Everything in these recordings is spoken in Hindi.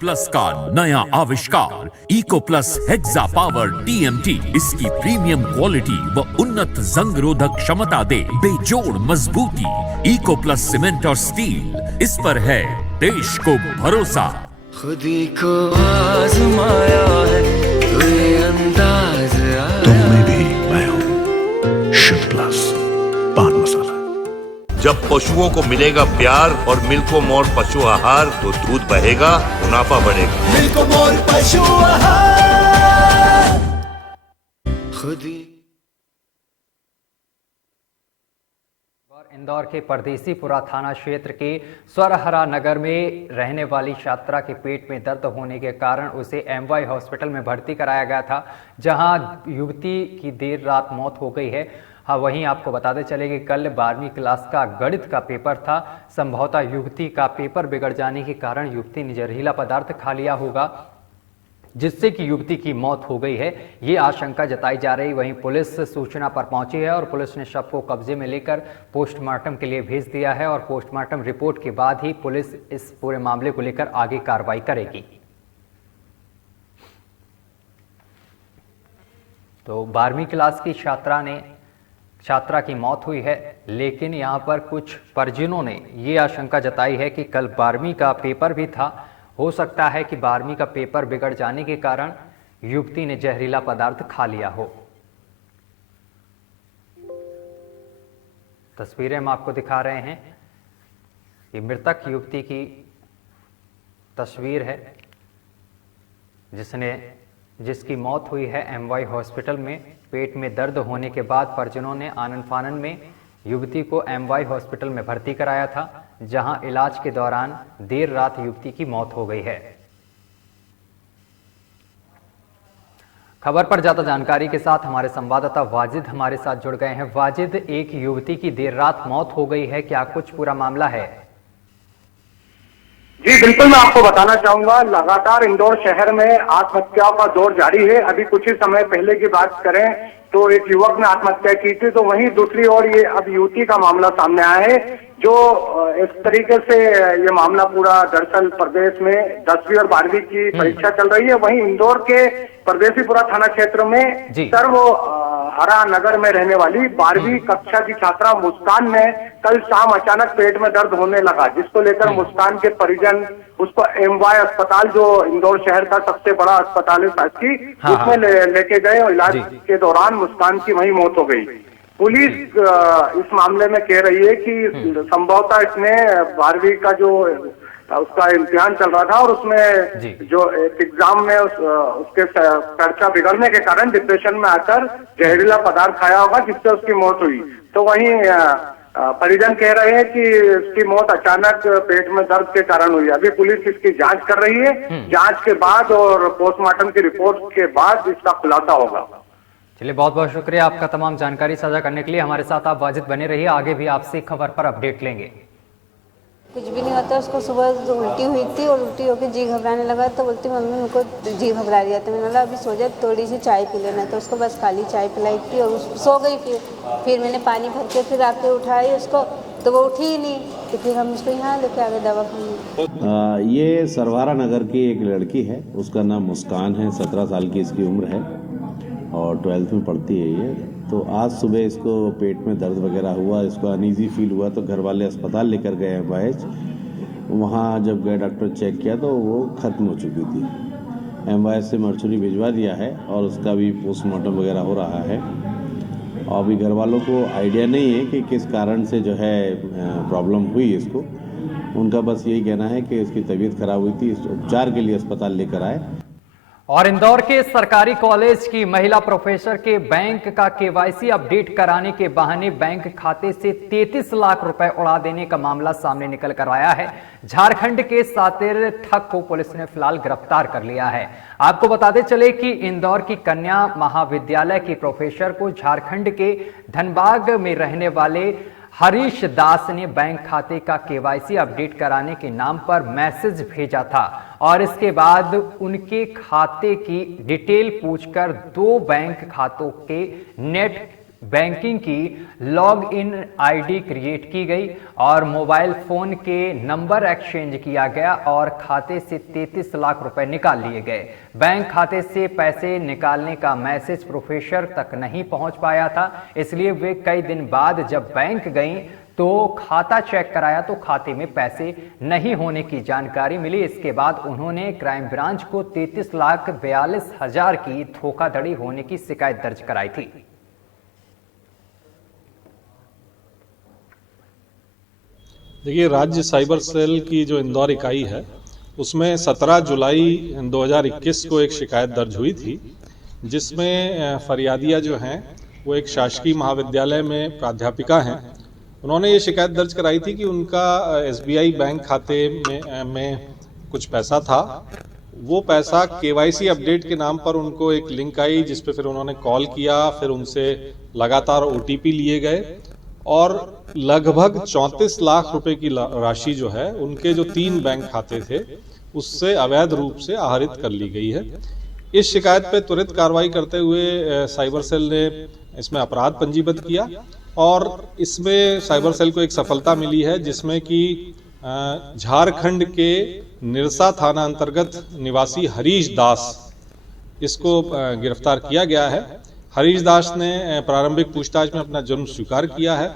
प्लस का नया आविष्कार Eco Plus Hexa Power TMT इसकी प्रीमियम क्वालिटी व उन्नत जंग रोधक क्षमता दे बेजोड़ मजबूती। इको प्लस सीमेंट और स्टील, इस पर है देश को भरोसा। खुदी को आजमाया है तो ये अंदाज आया। तुम में भी मैं हूं शिव प्लस पान मसाला। जब पशुओं को मिलेगा प्यार और मिल्को मोर पशु आहार तो दूध बहेगा, मुनाफा बढ़ेगा। मिल्को मोर पशु आहार। खुदी इंदौर के परदेसीपुरा थाना क्षेत्र के स्वरहरा नगर में रहने वाली छात्रा के पेट में दर्द होने के कारण उसे एमवाई हॉस्पिटल में भर्ती कराया गया था, जहां युवती की देर रात मौत हो गई है। हाँ, वहीं आपको बताते चले कि कल 12वीं क्लास का गणित का पेपर था। संभवतः युवती का पेपर बिगड़ जाने के कारण युवती ने जहरीला पदार्थ खा लिया होगा, जिससे कि युवती की मौत हो गई है, ये आशंका जताई जा रही। वहीं पुलिस सूचना पर पहुंची है और पुलिस ने शव को कब्जे में लेकर पोस्टमार्टम के लिए भेज दिया है और पोस्टमार्टम रिपोर्ट के बाद ही पुलिस इस पूरे मामले को लेकर आगे कार्रवाई करेगी। तो 12वीं क्लास की छात्रा की मौत हुई है, लेकिन यहां पर कुछ परिजनों ने ये आशंका जताई है कि कल 12वीं का पेपर भी था, हो सकता है कि 12वीं का पेपर बिगड़ जाने के कारण युवती ने जहरीला पदार्थ खा लिया हो। तस्वीरें हम आपको दिखा रहे हैं, ये मृतक युवती की तस्वीर है जिसकी मौत हुई है एमवाई हॉस्पिटल में। पेट में दर्द होने के बाद परिजनों ने आनन फानन में युवती को एमवाई हॉस्पिटल में भर्ती कराया था, जहां इलाज के दौरान देर रात युवती की मौत हो गई है। खबर पर ज्यादा जानकारी के साथ हमारे संवाददाता वाजिद हमारे साथ जुड़ गए हैं। वाजिद, एक युवती की देर रात मौत हो गई है, क्या कुछ पूरा मामला है? जी बिल्कुल, मैं आपको बताना चाहूंगा, लगातार इंदौर शहर में आत्महत्याओं का दौर जारी है। अभी कुछ ही समय पहले की बात करें तो एक युवक ने आत्महत्या की थी, तो वहीं दूसरी ओर ये अब युवती का मामला सामने आया है, जो इस तरीके से ये मामला पूरा दरअसल प्रदेश में 10वीं और 12वीं की परीक्षा चल रही है। वहीं इंदौर के परदेसीपुरा थाना क्षेत्र में हरा नगर में रहने वाली 12वीं कक्षा की छात्रा मुस्कान ने कल शाम अचानक पेट में दर्द होने लगा, जिसको लेकर मुस्कान के परिजन उसको एमवाई अस्पताल, जो इंदौर शहर का सबसे बड़ा अस्पताल है शासकीय, उसमें लेके गए और इलाज के दौरान मुस्कान की वहीं मौत हो गई। पुलिस इस मामले में कह रही है कि संभवतः इसने 12वीं का जो उसका इम्तिहान चल रहा था और उसमें जो एक एग्जाम में उसके चर्चा बिगड़ने के कारण डिप्रेशन में आकर जहरीला पदार्थ खाया होगा, जिससे उसकी मौत हुई। तो वहीं परिजन कह रहे हैं कि इसकी मौत अचानक पेट में दर्द के कारण हुई। अभी पुलिस इसकी जांच कर रही है, जांच के बाद और पोस्टमार्टम की रिपोर्ट के बाद इसका खुलासा होगा। चलिए, बहुत बहुत शुक्रिया आपका तमाम जानकारी साझा करने के लिए। हमारे साथ आप वाजिद बने रहिए, आगे भी आपसे खबर पर अपडेट लेंगे। कुछ भी नहीं होता, उसको सुबह उल्टी हुई थी और उल्टी होकर जी घबराने लगा, तो बोलती मम्मी उनको जी घबरा रही है, तो मैंने बोला अभी सो जाए, थोड़ी सी चाय पी लेना, तो उसको बस काली चाय पिलाई थी और सो गई। फिर मैंने पानी भर के फिर आके उठाई उसको, तो वो उठी ही नहीं, तो फिर हम उसको यहाँ लेके आ गए दवाखाने। ये सरवारा नगर की एक लड़की है, उसका नाम मुस्कान है, 17 साल की इसकी उम्र है और 12th में पढ़ती है ये। तो आज सुबह इसको पेट में दर्द वगैरह हुआ, इसको अनईजी फील हुआ, तो घर वाले अस्पताल लेकर गए एमवाईएच। वहाँ जब गए डॉक्टर चेक किया तो वो ख़त्म हो चुकी थी। एमवाईएच से मर्चुरी भिजवा दिया है और उसका भी पोस्टमार्टम वगैरह हो रहा है। और अभी घर वालों को आइडिया नहीं है कि किस कारण से जो है प्रॉब्लम हुई इसको। उनका बस यही कहना है कि इसकी तबीयत खराब हुई थी, उपचार के लिए अस्पताल लेकर आए। और इंदौर के सरकारी कॉलेज की महिला प्रोफेसर के बैंक का केवाईसी अपडेट कराने के बहाने बैंक खाते से 33 लाख रुपए उड़ा देने का मामला सामने निकल कर आया है। झारखंड के सातिर ठग को पुलिस ने फिलहाल गिरफ्तार कर लिया है। आपको बताते चले कि इंदौर की कन्या महाविद्यालय की प्रोफेसर को झारखंड के धनबाद में रहने वाले हरीश दास ने बैंक खाते का केवाईसी अपडेट कराने के नाम पर मैसेज भेजा था और इसके बाद उनके खाते की डिटेल पूछकर 2 बैंक खातों के नेट बैंकिंग की लॉग इन आईडी क्रिएट की गई और मोबाइल फोन के नंबर एक्सचेंज किया गया और खाते से 33 लाख रुपए निकाल लिए गए। बैंक खाते से पैसे निकालने का मैसेज प्रोफेसर तक नहीं पहुंच पाया था, इसलिए वे कई दिन बाद जब बैंक गईं तो खाता चेक कराया तो खाते में पैसे नहीं होने की जानकारी मिली। इसके बाद उन्होंने क्राइम ब्रांच को 33,42,000 की धोखाधड़ी होने की शिकायत दर्ज कराई थी। देखिए, राज्य साइबर सेल की जो इंदौर इकाई है उसमें 17 जुलाई 2021 को एक शिकायत दर्ज हुई थी, जिसमें फरियादिया जो हैं वो एक शासकीय महाविद्यालय में प्राध्यापिका हैं। उन्होंने ये शिकायत दर्ज कराई थी कि उनका SBI बैंक खाते में कुछ पैसा था। वो पैसा KYC अपडेट के नाम पर उनको एक लिंक आई, जिस पे फिर उन्होंने कॉल किया, फिर उनसे लगातार OTP लिए गए और लगभग 34 लाख रुपए की राशि जो है उनके जो 3 बैंक खाते थे उससे अवैध रूप से आहरित कर ली गई है। इस शिकायत पे त्वरित कार्रवाई करते हुए साइबर सेल ने इसमें अपराध पंजीबद्ध किया और इसमें साइबर सेल को एक सफलता मिली है, जिसमें कि झारखंड के निरसा थाना अंतर्गत निवासी हरीश दास इसको गिरफ्तार किया गया है। हरीश दास ने प्रारंभिक पूछताछ में अपना जुर्म स्वीकार किया है।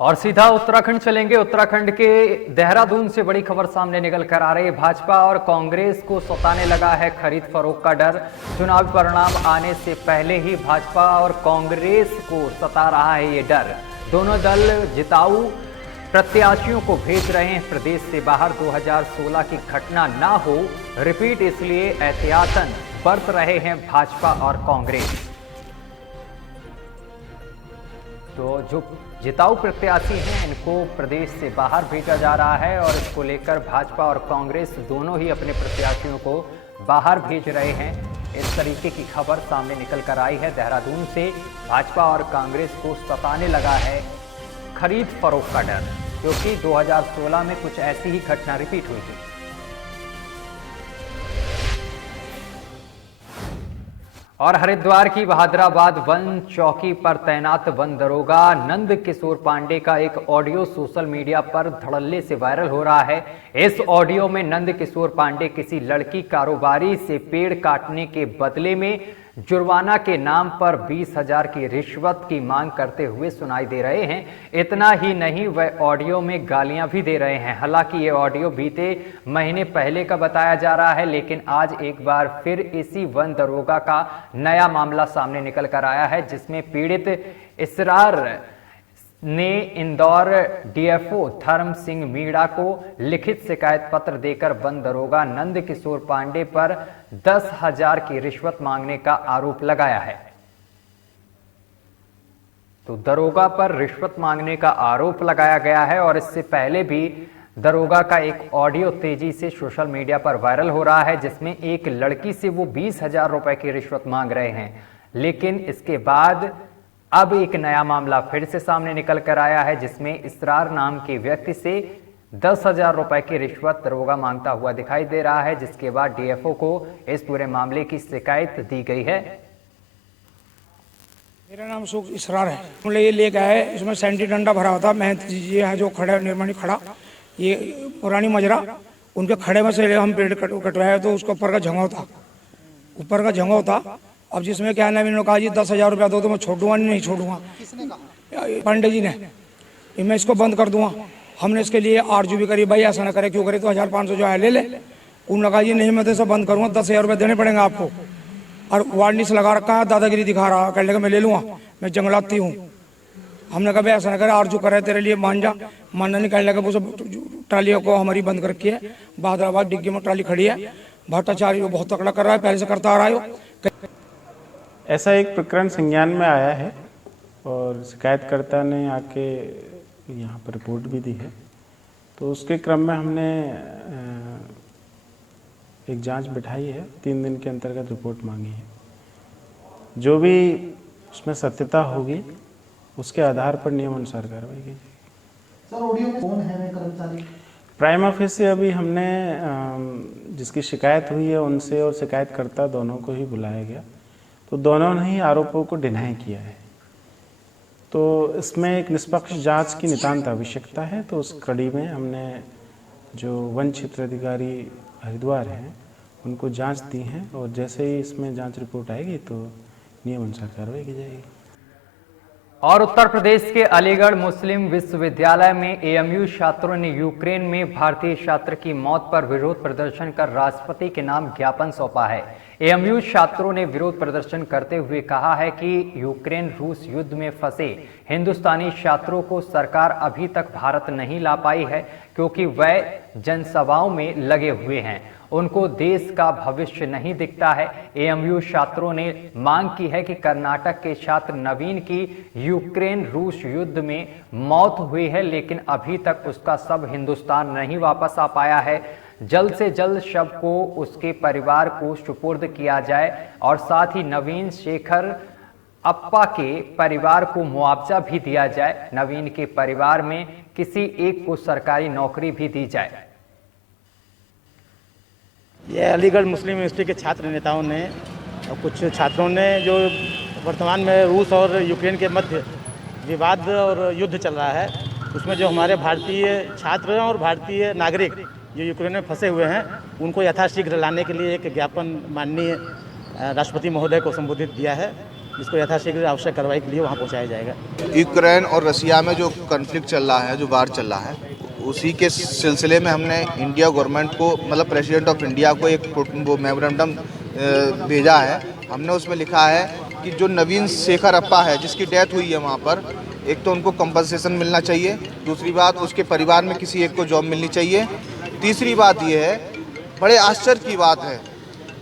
और सीधा उत्तराखंड चलेंगे। उत्तराखंड के देहरादून से बड़ी खबर सामने निकल कर आ रही है। भाजपा और कांग्रेस को सताने लगा है खरीद फरोख्त का डर। चुनावी परिणाम आने से पहले ही भाजपा और कांग्रेस को सता रहा है ये डर। दोनों दल जिताऊ प्रत्याशियों को भेज रहे हैं प्रदेश से बाहर। 2016 की घटना ना हो रिपीट, इसलिए एहतियातन बरत रहे हैं भाजपा और कांग्रेस। तो जो जिताऊ प्रत्याशी हैं इनको प्रदेश से बाहर भेजा जा रहा है और इसको लेकर भाजपा और कांग्रेस दोनों ही अपने प्रत्याशियों को बाहर भेज रहे हैं। इस तरीके की खबर सामने निकल कर आई है। देहरादून से भाजपा और कांग्रेस को सताने लगा है खरीद फरोख्त का डर, क्योंकि 2016 में कुछ ऐसी ही घटना रिपीट हुई थी। और हरिद्वार की बहादुराबाद वन चौकी पर तैनात वन दरोगा नंद किशोर पांडे का एक ऑडियो सोशल मीडिया पर धड़ल्ले से वायरल हो रहा है। इस ऑडियो में नंद किशोर पांडे किसी लड़की कारोबारी से पेड़ काटने के बदले में जुर्माना के नाम पर 20,000 की रिश्वत की मांग करते हुए सुनाई दे रहे हैं। इतना ही नहीं, वह ऑडियो में गालियां भी दे रहे हैं। हालांकि ये ऑडियो बीते महीने पहले का बताया जा रहा है, लेकिन आज एक बार फिर इसी वन दरोगा का नया मामला सामने निकल कर आया है, जिसमें पीड़ित इसरार ने इंदौर DFO धर्म सिंह मीणा को लिखित शिकायत पत्र देकर वन दरोगा नंद किशोर पांडे पर 10,000 की रिश्वत मांगने का आरोप लगाया है। तो दरोगा पर रिश्वत मांगने का आरोप लगाया गया है और इससे पहले भी दरोगा का एक ऑडियो तेजी से सोशल मीडिया पर वायरल हो रहा है, जिसमें एक लड़की से वो 20,000 रुपए की रिश्वत मांग रहे हैं। लेकिन इसके बाद अब एक नया मामला फिर से सामने निकल कर आया है, जिसमें इसरार नाम के व्यक्ति से 10,000 रुपए की रिश्वत दरोगा मांगता हुआ दिखाई दे रहा है, जिसके बाद DFO को इस पूरे मामले की शिकायत दी गई है। मेरा नाम सुख इसरार है। हम ये ले गए है, इसमें सैंडी डंडा भरा हुआ था। महंत जी है जो खड़ा निर्माणी खड़ा, ये पुरानी मजरा, उनके खड़े में से हम पेड़ कटवाए तो उसके ऊपर का झंगाव था, ऊपर का झंगाव था। अब जिसमें क्या है ना, मैंने कहा जी 10,000 रुपया दो तो मैं छोड़ूंगा नहीं छोड़ूंगा। पांडे जी ने, मैं इसको बंद कर दूंगा। हमने इसके लिए आरजू भी करी, भाई ऐसा ना करे, क्यों करे, तो 1,500 जो है ले ले। उन्होंने कहा जी नहीं, मैं तो इसे बंद करूंगा, 10,000 रुपये देने पड़ेंगे आपको। और वार्निश लगा रखा है, दादागिरी दिखा रहा, कहने लगा मैं ले लूँगा, मैं जंगलाती हूँ। हमने कहा भाई ऐसा ना करे, आरजू करे तेरे लिए मान जा। मानना नहीं, कहने लगा वो सब ट्रालियों को हमारी बंद कर रखी है। बहादुराबाद डिग्गी में ट्राली खड़ी है। भट्टाचार्य बहुत तकड़ा कर रहा है, पहले से करता आ रहा है। ऐसा एक प्रकरण संज्ञान में आया है और शिकायतकर्ता ने आके यहाँ पर रिपोर्ट भी दी है। तो उसके क्रम में हमने एक जांच बिठाई है, 3 दिन के अंतर्गत रिपोर्ट मांगी है। जो भी उसमें सत्यता होगी उसके आधार पर नियमानुसार कार्रवाई की जाएगी। सर, ऑडियो कौन है कर्मचारी? प्राइम ऑफिस से अभी हमने जिसकी शिकायत हुई है उनसे और शिकायतकर्ता दोनों को ही बुलाया गया, तो दोनों ने ही आरोपों को डिनाई किया है। तो इसमें एक निष्पक्ष जांच की नितांत आवश्यकता है। तो उस कड़ी में हमने जो वन क्षेत्र अधिकारी हरिद्वार हैं उनको जांच दी है और जैसे ही इसमें जांच रिपोर्ट आएगी तो नियम अनुसार कार्रवाई की जाएगी। और उत्तर प्रदेश के अलीगढ़ मुस्लिम विश्वविद्यालय में एएमयू छात्रों ने यूक्रेन में भारतीय छात्र की मौत पर विरोध प्रदर्शन कर राष्ट्रपति के नाम ज्ञापन सौंपा है। एएमयू छात्रों ने विरोध प्रदर्शन करते हुए कहा है कि यूक्रेन रूस युद्ध में फंसे हिंदुस्तानी छात्रों को सरकार अभी तक भारत नहीं ला पाई है, क्योंकि वह जनसभाओं में लगे हुए हैं। उनको देश का भविष्य नहीं दिखता है। एएमयू छात्रों ने मांग की है कि कर्नाटक के छात्र नवीन की यूक्रेन रूस युद्ध में मौत हुई है, लेकिन अभी तक उसका शव हिंदुस्तान नहीं वापस आ पाया है। जल्द से जल्द शव को उसके परिवार को सुपुर्द किया जाए और साथ ही नवीन शेखर अप्पा के परिवार को मुआवजा भी दिया जाए। नवीन के परिवार में किसी एक को सरकारी नौकरी भी दी जाए। ये अलीगढ़ मुस्लिम यूनिवर्सिटी के छात्र नेताओं ने और कुछ छात्रों ने जो वर्तमान में रूस और यूक्रेन के मध्य विवाद और युद्ध चल रहा है, उसमें जो हमारे भारतीय छात्र और भारतीय नागरिक जो यूक्रेन में फंसे हुए हैं उनको यथाशीघ्र लाने के लिए एक ज्ञापन माननीय राष्ट्रपति महोदय को संबोधित दिया है, जिसको यथाशीघ्र आवश्यक कार्रवाई के लिए वहाँ पहुँचाया जाएगा। यूक्रेन और रसिया में जो कॉन्फ्लिक्ट चल रहा है, जो वार चल रहा है, उसी के सिलसिले में हमने इंडिया गवर्नमेंट को, मतलब प्रेसिडेंट ऑफ इंडिया को एक वो मेमोरेंडम भेजा है। हमने उसमें लिखा है कि जो नवीन शेखर अप्पा है जिसकी डेथ हुई है वहाँ पर, एक तो उनको कंपनसेशन मिलना चाहिए, दूसरी बात उसके परिवार में किसी एक को जॉब मिलनी चाहिए, तीसरी बात ये है, बड़े आश्चर्य की बात है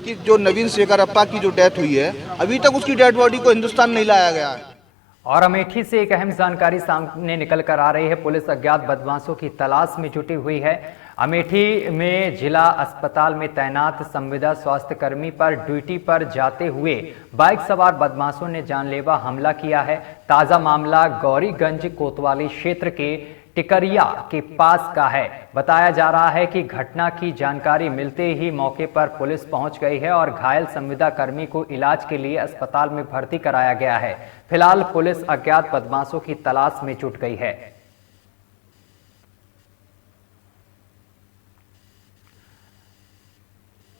कि जो नवीन शेखर अप्पा की जो डेथ हुई है, अभी तक उसकी डेड बॉडी को हिंदुस्तान नहीं लाया गया है। और अमेठी से एक अहम जानकारी सामने निकल कर आ रही है। पुलिस अज्ञात बदमाशों की तलाश में जुटी हुई है। अमेठी में जिला अस्पताल में तैनात संविदा स्वास्थ्य कर्मी पर ड्यूटी पर जाते हुए बाइक सवार बदमाशों ने जानलेवा हमला किया है। ताजा मामला गौरीगंज कोतवाली क्षेत्र के टिकरिया के पास का है। बताया जा रहा है कि घटना की जानकारी मिलते ही मौके पर पुलिस पहुंच गई है और घायल संविदा कर्मी को इलाज के लिए अस्पताल में भर्ती कराया गया है। फिलहाल पुलिस अज्ञात बदमाशों की तलाश में जुट गई है।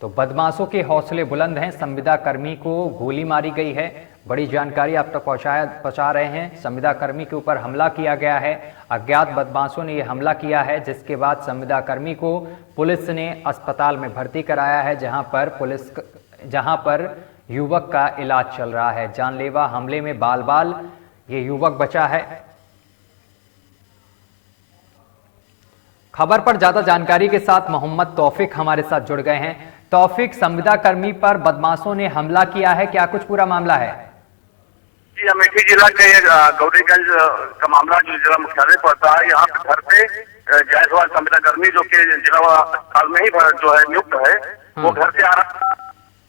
तो बदमाशों के हौसले बुलंद हैं। संविदा कर्मी को गोली मारी गई है। बड़ी जानकारी आप तक पहुंचा रहे हैं। संविदा कर्मी के ऊपर हमला किया गया है। अज्ञात बदमाशों ने यह हमला किया है, जिसके बाद संविदा कर्मी को पुलिस ने अस्पताल में भर्ती कराया है, जहां पर युवक का इलाज चल रहा है। जानलेवा हमले में बाल ये युवक बचा है। खबर पर ज्यादा जानकारी के साथ मोहम्मद तौफिक हमारे साथ जुड़ गए हैं। तौफिक, संविदा कर्मी पर बदमाशों ने हमला किया है, क्या कुछ पूरा मामला है? जी, अमेठी जिला के गौरीगंज का मामला जो जिला मुख्यालय पड़ता है, यहाँ पे घर पे जायसवाल संविदा कर्मी जो कि जिला अस्पताल में ही जो है नियुक्त है, वो घर से आ रहा,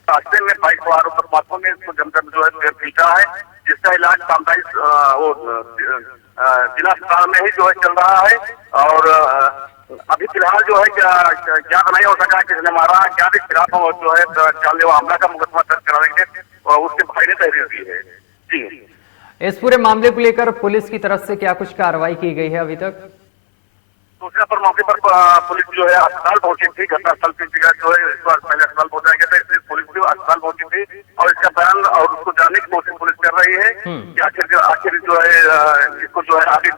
रास्ते में बाइक सवार बदमाशों ने इसको जमकर जो है पीटा है, जिसका इलाज सामुदायिक जिला अस्पताल में ही जो है चल रहा है। और अभी फिलहाल जो है क्या नहीं हो सका किसने मारा, क्या भी खिलाफ जो है जानलेवा हमला का मुकदमा दर्ज कराने के और उसके भाई ने तहरीर दी है। जी, इस पूरे मामले को लेकर पुलिस की तरफ से क्या कुछ कार्रवाई की गई है अभी तक? दूसरे पर मौके पर पुलिस जो है अस्पताल पहुंची थी, घटनास्थल की जगह जो है पहले अस्पताल पहुंचाया गया था, इसलिए पुलिस जो अस्पताल पहुंची थी और इसका बयान और उसको जानने की कोशिश पुलिस कर रही है कि आखिर जो है इसको जो है आगे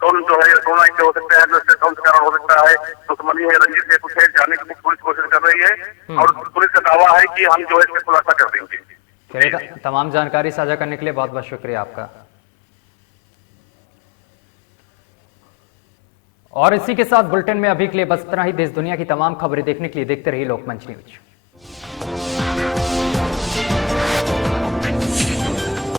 कौन जो है कौन हो सकता है, जो कौन सा कारण हो सकता है, दुश्मनी है, रंजिश है, कुछ है, जानने की पुलिस कोशिश कर रही है और पुलिस का दावा है कि हम जो है इसका खुलासा कर देंगे। तमाम जानकारी साझा करने के लिए बहुत बहुत शुक्रिया आपका। और इसी के साथ बुलेटिन में अभी के लिए बस इतना ही। देश दुनिया की तमाम खबरें देखने के लिए देखते रहिए लोकमंच न्यूज।